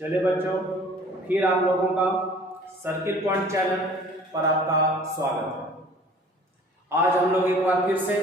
चलिए बच्चों, फिर आप लोगों का सर्किल पॉइंट चैनल पर आपका स्वागत है। आज हम लोग एक बार फिर से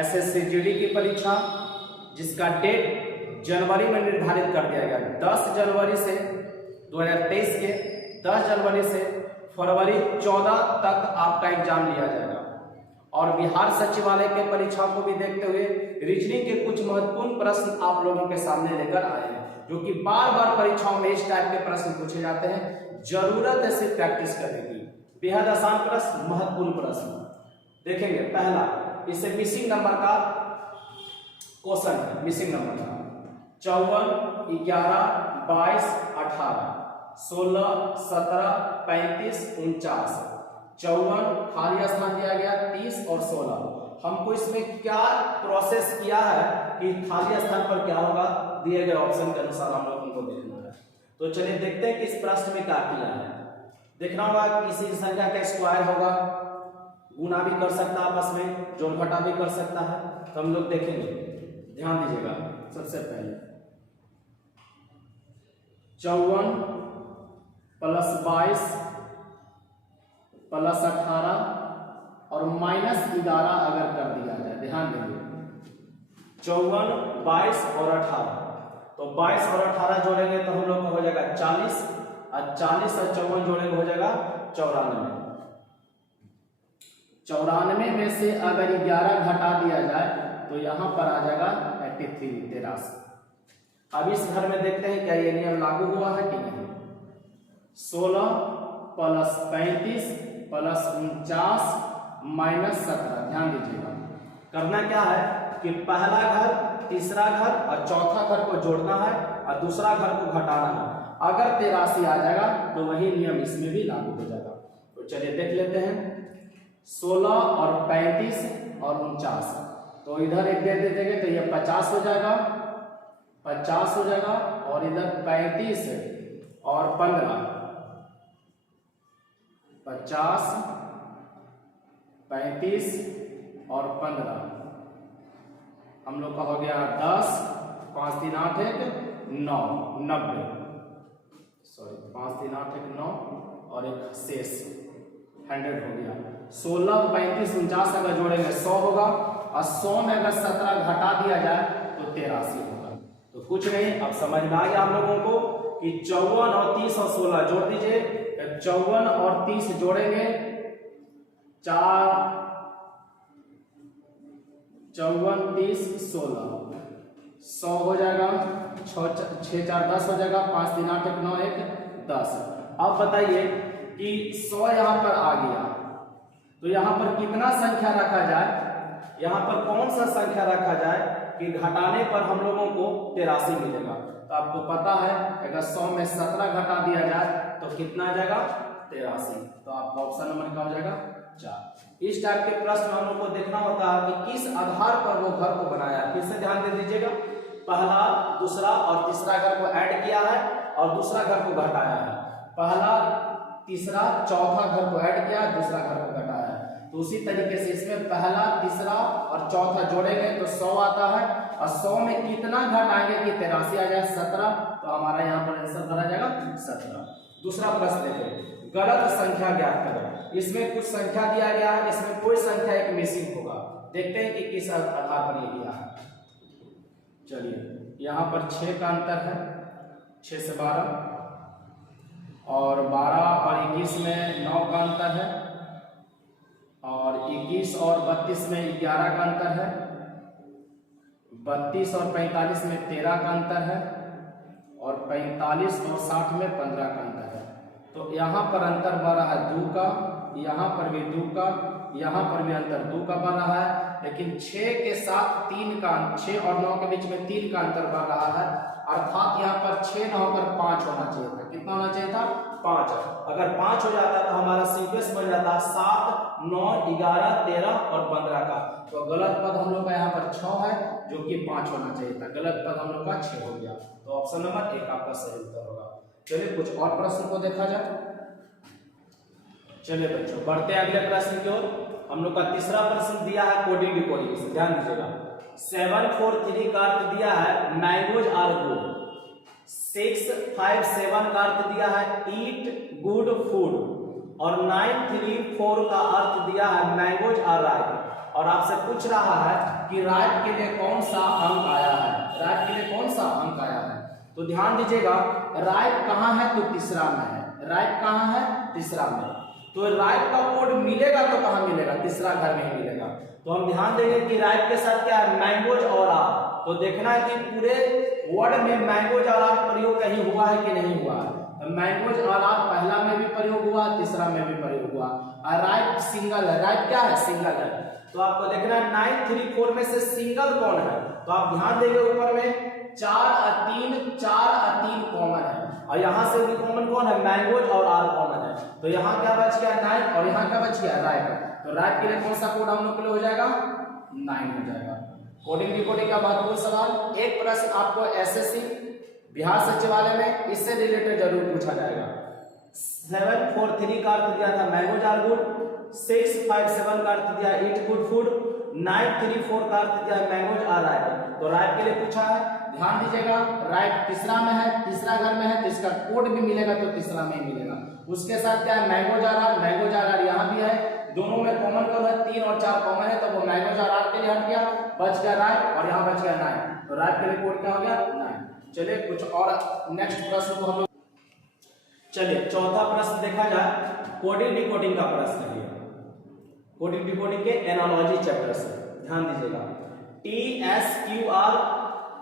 एसएससी जीडी की परीक्षा, जिसका डेट जनवरी में निर्धारित कर दिया गया, 10 जनवरी से 2023 के 10 जनवरी से फरवरी 14 तक आपका एग्जाम लिया जाएगा। और बिहार सचिवालय के परीक्षा को भी देखते हुए रीजनिंग के कुछ महत्वपूर्ण प्रश्न आप लोगों के सामने लेकर आए हैं, जो कि बार बार परीक्षाओं में इस टाइप के प्रश्न पूछे जाते हैं। जरूरत है सिर्फ प्रैक्टिस करने की। बेहद आसान प्रश्न, महत्वपूर्ण प्रश्न देखेंगे। पहला, इससे मिसिंग नंबर का क्वेश्चन है। मिसिंग नंबर का 54, 11, 22, 18, 16, 17, 35, 49। 54 खाली स्थान दिया गया, 30 और 16। हमको इसमें क्या प्रोसेस किया है कि खाली स्थान पर क्या होगा, दिए गए ऑप्शन के अनुसार हम लोग उनको देखना है। तो चलिए देखते हैं कि इस प्रश्न में क्या किया है। देखना होगा किसी संख्या का स्क्वायर होगा, गुना भी कर सकता है, आपस में जोड़ घटा भी कर सकता है। तो हम लोग देखेंगे, ध्यान दीजिएगा। सबसे पहले 54 प्लस 22 प्लस 18 और माइनस 11 अगर कर दिया जाए, ध्यान दीजिए। 54, 22 और 18, तो 22 और 18 जोड़ेंगे तो हम लोग का हो जाएगा 40, और 40 और 54 जोड़ेंगे हो जाएगा 94। 94 में से अगर 11 घटा दिया जाए तो यहां पर आ जाएगा 83। अब इस घर में देखते हैं क्या ये नियम लागू हुआ है कि नहीं। 16 प्लस 35 प्लस 49 माइनस 17। ध्यान दीजिएगा, करना क्या है कि पहला घर, तीसरा घर और चौथा घर को जोड़ना है और दूसरा घर को घटाना है। अगर 83 आ जाएगा तो वही नियम इसमें भी लागू हो जाएगा। तो चलिए देख लेते हैं। 16 और 35 और 49, तो इधर एक दे देंगे तो ये 50 हो जाएगा, 50 हो जाएगा। और इधर 35 और 15, 50, 35 और 15, हम लोग का हो गया 10, 5 3 8 1 9, 90। सॉरी, 5 3 8 1 9 और एक शेष 100 हो गया। 16, 35, 49 अगर जोड़ेंगे 100 होगा, और 100 में अगर 17 घटा दिया जाए तो 83 होगा। तो कुछ नहीं, अब समझ में आ गया हम लोगों को कि 54 और 30 और 16 जोड़ दीजिए। 54 और 30 जोड़ेंगे, 4, 54, 30, 16, 100 हो जाएगा। 6 4 10 हो जाएगा। 5 3 8 1 9 1 10। अब बताइए कि 100 यहां पर आ गया, तो यहां पर कितना संख्या रखा जाए, यहां पर कौन सा संख्या रखा जाए कि घटाने पर हम लोगों को 83 मिलेगा। तो आपको पता है अगर 100 में 17 घटा दिया जाए तो कितना आ जाएगा, 83। तो आपका ऑप्शन नंबर क्या हो जाएगा, 4। इस टाइप के प्रश्न हम लोग को देखना होता है कि किस आधार पर वो घर को बनाया। फिर से ध्यान दे दीजिएगा, पहला, दूसरा और तीसरा घर को ऐड किया है और दूसरा घर को घटाया है। पहला, तीसरा, चौथा घर को ऐड किया, दूसरा घर को घटाया है। तो उसी तरीके से इसमें पहला, तीसरा और चौथा जोड़ेंगे तो 100 आता है, और 100 में कितना घटाएंगे कि 83 आ जाए, 17। तो हमारा यहाँ पर आंसर भरा जाएगा 17। दूसरा प्रश्न देखिए, गलत संख्या ज्ञात करें। इसमें कुछ संख्या दिया गया है, इसमें कोई संख्या एक मिसिंग होगा। देखते हैं कि किस आधार पर ये दिया है। चलिए, यहाँ पर 6 का अंतर है, 6 से 12, और 12 और 21 में 9 का अंतर है, और 21 और 32 में 11 का अंतर है, 32 और 45 में 13 का अंतर है, और 45 और 60 में 15 का अंतर है। तो यहाँ पर अंतर बढ़ रहा है 2 का, यहाँ पर भी 2 का, यहाँ पर भी अंतर 2 का बढ़ रहा है। लेकिन 6 के साथ 3 का, 6 और 9 के बीच में 3 का अंतर बढ़ रहा है, अर्थात यहाँ पर 6 न होकर 5 होना चाहिए था। कितना होना चाहिए था, 5। अगर 5 हो जाता तो हमारा सीक्वेंस बन जाता 7, 9, 11, 13 और 15 का। तो गलत पद हम लोग का यहाँ पर 6 है, जो कि 5 होना चाहिए था। गलत पद हम लोग का 6 हो गया। तो ऑप्शन नंबर 1 आपका सही उत्तर होगा। चलिए कुछ और प्रश्न को देखा जाए। चलिए बच्चों, बढ़ते हैं अगले प्रश्न की ओर। हम लोग का तीसरा प्रश्न दिया है कोडिंग डिकोडिंग से, ध्यान दीजिएगा। 7 4 3 का अर्थ दिया है मैंगोज आर गुड। 6 657 का अर्थ दिया है ईट गुड फूड, और 934 का अर्थ दिया है मैंगोज आर राइप। और आपसे पूछ रहा है कि राइप के लिए कौन सा अंक आया है, राइप के लिए कौन सा अंक आया है। तो ध्यान दीजिएगा, राइप कहाँ है तो तीसरा में है, राइप कहाँ है तीसरा में। तो राइप का कोड मिलेगा तो कहाँ मिलेगा, तीसरा घर में ही मिलेगा। तो हम ध्यान देंगे कि राइप के साथ क्या है, मैंगोज और आर। तो देखना है कि पूरे वर्ड में मैंगोज और आर प्रयोग कहीं हुआ है कि नहीं हुआ है। तो मैंगोज और आर पहला में भी प्रयोग हुआ, तीसरा में भी प्रयोग हुआ, और राइप सिंगल है। राइप क्या है, सिंगल है। तो आपको देखना है 934 में से सिंगल कौन है। तो आप ध्यान देंगे ऊपर में 4 और 3 कॉमन है, और यहाँ से भी कॉमन कौन है, मैंगोज और आर कॉमन है। तो यहाँ क्या बच गया 9, और यहाँ क्या बच गया राइप। तो राइप के लिए कौन सा कोड हम लोग के लिए हो जाएगा, 9 हो जाएगा। कोडिंग डिकोडिंग का महत्वपूर्ण सवाल, एक प्रश्न आपको एसएससी बिहार सचिवालय में इससे रिलेटेड जरूर पूछा जाएगा। 743 का अर्थ दिया था मैंगोज आर गुड, 657 का अर्थ दिया ईट गुड फूड, 934 का अर्थ दिया मैंगोज आर राइप। तो राइप के लिए पूछा है, ध्यान दीजिएगा, राइप तीसरा में है, तीसरा घर में है, तो इसका कोड भी मिलेगा तो तीसरा में ही मिलेगा। उसके साथ क्या है, mangoes are are, mangoes are are यहाँ भी है, दोनों में कॉमन कब है, 3 और 4 कॉमन है, तो वो मैंगोज आर आर के लिए हट गया, बच गया राइप, और यहाँ बच गया 9। तो राइप के लिए कोड क्या हो गया, 9। चलिए कुछ और नेक्स्ट प्रश्न को हम लोग, चलिए चौथा प्रश्न देखा जाए, कोडिंग डिकोडिंग का प्रश्न है। कोडिंग डिकोडिंग के एनालॉजी चैप्टर से ध्यान दीजिएगा। TSQR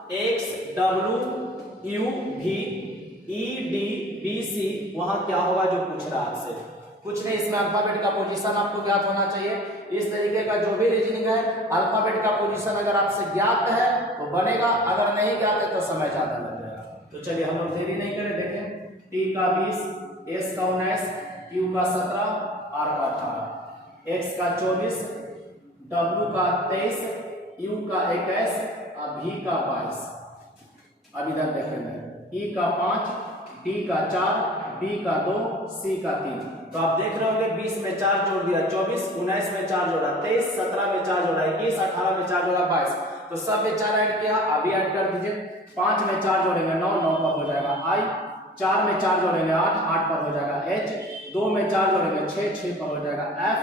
XWUVEDBC, वहां क्या होगा जो पूछ रहा है आपसे, कुछ नहीं, इसमें अल्फाबेट का पोजीशन आपको ज्ञात होना चाहिए। इस तरीके का जो भी रीजनिंग है, अल्फाबेट का पोजीशन अगर आपसे ज्ञात है तो बनेगा, अगर नहीं ज्ञात है तो समय ज्यादा लग जाएगा। तो चलिए हम लोग देरी नहीं करें, देखें। T का 20, S का 19, Q का 17, R का 18, X का 24, W का 23, U का 21 और V का 22। अब इधर देखेंगे, E का 5, D का 4, B का 2, C का 3। तो आप देख रहे होंगे 20 में 4 जोड़ दिया 24, 19 में 4 जोड़ा 23, 17 में 4 जोड़ा 21, 18 में 4 जोड़ा 22। तो सब में 4 ऐड किया, अभी ऐड कर दीजिए। 5 में 4 जोड़ेंगे 9, 9 पर हो जाएगा I, 4 में 4 जोड़ेंगे 8, 8 पर हो जाएगा H, 2 में 4 जोड़ेंगे 6, 6 पर हो जाएगा F,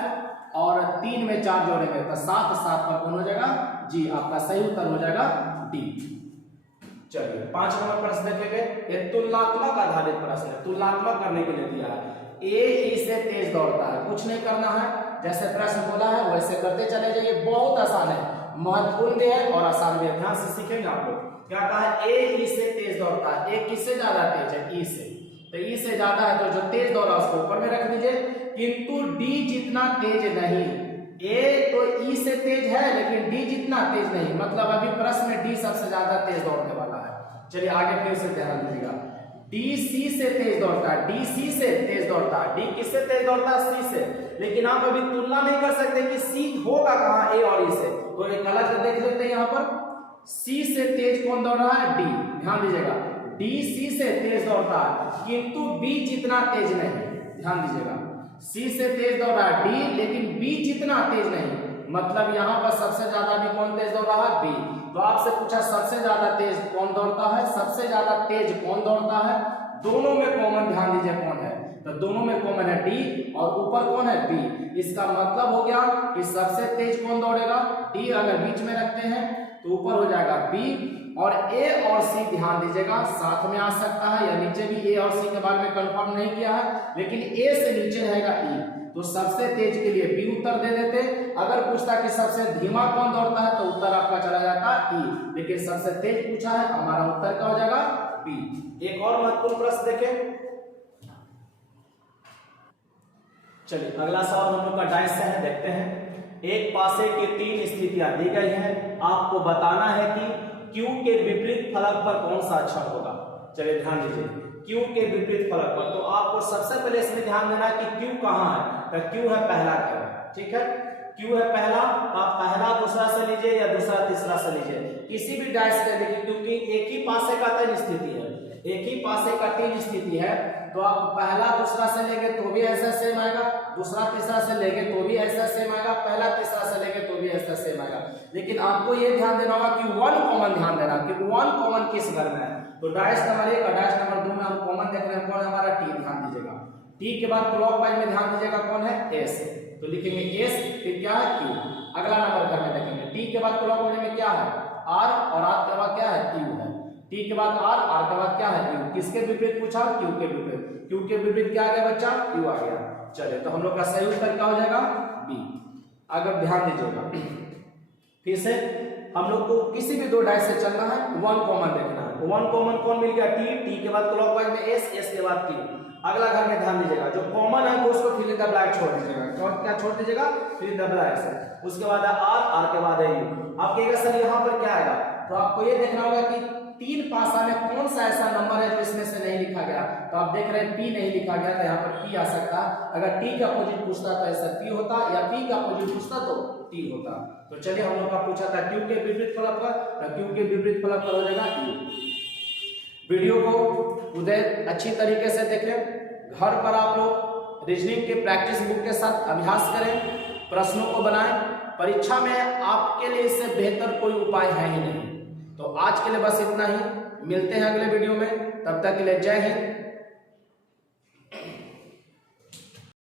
और 3 में 4 जोड़ेंगे तो 7, 7 पर कौन हो जाएगा G। आपका सही उत्तर हो जाएगा D। चलिए 5 नंबर प्रश्न देखेंगे, ये तुलनात्मक आधारित प्रश्न है, तुलनात्मक करने के लिए दिया है। ए ई से तेज दौड़ता है, कुछ नहीं करना है, जैसे प्रश्न बोला है वैसे करते चले जाइए, बहुत आसान है, महत्वपूर्ण भी है और आसान भी है, ध्यान से सीखेंगे आप लोग। क्या कहा है, ए ई से तेज दौड़ता है, ए किससे ज्यादा तेज है, ई से, तो ई से ज्यादा है तो जो तेज दौड़ा उसको ऊपर में रख दीजिए, किंतु डी जितना तेज नहीं। ए तो ई से तेज है लेकिन डी जितना तेज नहीं, मतलब अभी प्रश्न में डी सबसे ज्यादा तेज दौड़ने वाला है। चलिए आगे फिर से ध्यान दीजिएगा, डी सी से तेज दौड़ता है, डी सी से तेज दौड़ता है, डी किससे तेज दौड़ता है, सी से। लेकिन आप अभी तुलना नहीं कर सकते कि सी होगा कहां, ए और ई से, तो एक अलग देख लेते हैं। यहाँ पर सी से तेज कौन दौड़ रहा है, डी, ध्यान दीजिएगा, डी सी से तेज दौड़ता है किंतु बी जितना तेज नहीं, ध्यान दीजिएगा, सी से तेज दौड़ रहा है डी, लेकिन बी जितना तेज नहीं, मतलब यहाँ पर सबसे ज्यादा भी कौन तेज दौड़ रहा है, बी। तो आपसे पूछा सबसे ज्यादा तेज कौन दौड़ता है, सबसे ज्यादा तेज कौन दौड़ता है, दोनों में कॉमन ध्यान दीजिए कौन है, तो दोनों में कॉमन है डी, और ऊपर कौन है, बी। इसका मतलब हो गया कि सबसे तेज कौन दौड़ेगा, डी, अगर बीच में रखते हैं तो ऊपर हो जाएगा बी, और ए और सी ध्यान दीजिएगा साथ में आ सकता है, या नीचे भी ए और सी के बारे में कंफर्म नहीं किया है, लेकिन ए से नीचे रहेगा ई, तो सबसे तेज के लिए बी उत्तर दे देते। अगर पूछता कि सबसे धीमा कौन दौड़ता है तो उत्तर आपका चला जाता ई, लेकिन सबसे तेज पूछा है, हमारा उत्तर क्या हो जाएगा, बी। एक और महत्वपूर्ण प्रश्न देखें, चलिए अगला सवाल हम लोग का डाइस से है, देखते हैं। एक पासे की 3 स्थितियां दी गई हैं, आपको बताना है कि Q के विपरीत फलक पर कौन सा अक्षर होगा। चलिए ध्यान दीजिए, Q के विपरीत फलक पर, तो आपको सबसे पहले इसमें ध्यान देना है कि Q कहाँ है, तो Q है पहला घर, ठीक है, Q है पहला, तो आप पहला दूसरा से लीजिए या दूसरा तीसरा से लीजिए, किसी भी डाइस से देखिए, क्योंकि एक ही पासे का 3 स्थिति है, एक ही पासे का 3 स्थिति है, तो आप पहला दूसरा से लेंगे तो भी ऐसा सेम आएगा, दूसरा तीसरा से लेंगे तो भी ऐसा सेम आएगा, पहला तीसरा से लेंगे तो भी ऐसा सेम आएगा। लेकिन आपको ये ध्यान देना होगा कि 1 कॉमन ध्यान देना कि 1 कॉमन किस घर में है, तो डायस नंबर 1 और डायस नंबर 2 में हम कॉमन देख रहे हैं, कौन है हमारा टी, ध्यान दीजिएगा। टी के बाद क्लॉकवाइज में ध्यान दीजिएगा कौन है, एस, तो लिखेंगे एस, फिर क्या है क्यू। अगला नंबर घर में देखेंगे, टी के बाद क्लॉकवाइज में क्या है आर, और आर के बाद क्या है क्यू है। टी के बाद आर, आर के बाद क्या है क्यू। किसके विपरीत पूछा, क्यू के विपरीत। क्यू के विपरीत क्या आ गया बच्चा, क्यू आ गया। चलिए तो हम लोग का सही उत्तर क्या हो जाएगा, बी। अगर ध्यान दीजिएगा फिर से हम लोग को किसी भी दो डायस से चलना है, वन कॉमन देखना है। वन कॉमन कौन मिल गया, टी, टी के बाद क्लॉकवाइज में एस, एस के बाद क्यू। अगला घर में ध्यान दीजिएगा, जो कॉमन है तो उसको फिल इन द ब्लैंक छोड़ दीजिएगा। क्या छोड़ दीजिएगा, फिल इन द ब्लैंक। उसके बाद आर, आर के बाद है यू। आप कहेगा सर यहाँ पर क्या आएगा, तो आपको ये देखना होगा कि तीन पासा में कौन सा ऐसा नंबर है जो इसमें से नहीं लिखा गया। तो आप देख रहे हैं पी नहीं लिखा गया, तो यहाँ पर टी आ सकता। अगर टी का अपोजिट पूछता तो ऐसा पी होता, या पी का अपोजिट पूछता तो टी होता। तो चलिए हम लोग का पूछा था क्यू के विपरीत फलक, क्यू के विपरीत फलक हो जाएगा यू। वीडियो को उदय अच्छी तरीके से देखें, घर पर आप लोग रीजनिंग के प्रैक्टिस बुक के साथ अभ्यास करें, प्रश्नों को बनाएं। परीक्षा में आपके लिए इससे बेहतर कोई उपाय है ही नहीं। तो आज के लिए बस इतना ही, मिलते हैं अगले वीडियो में, तब तक के लिए जय हिंद,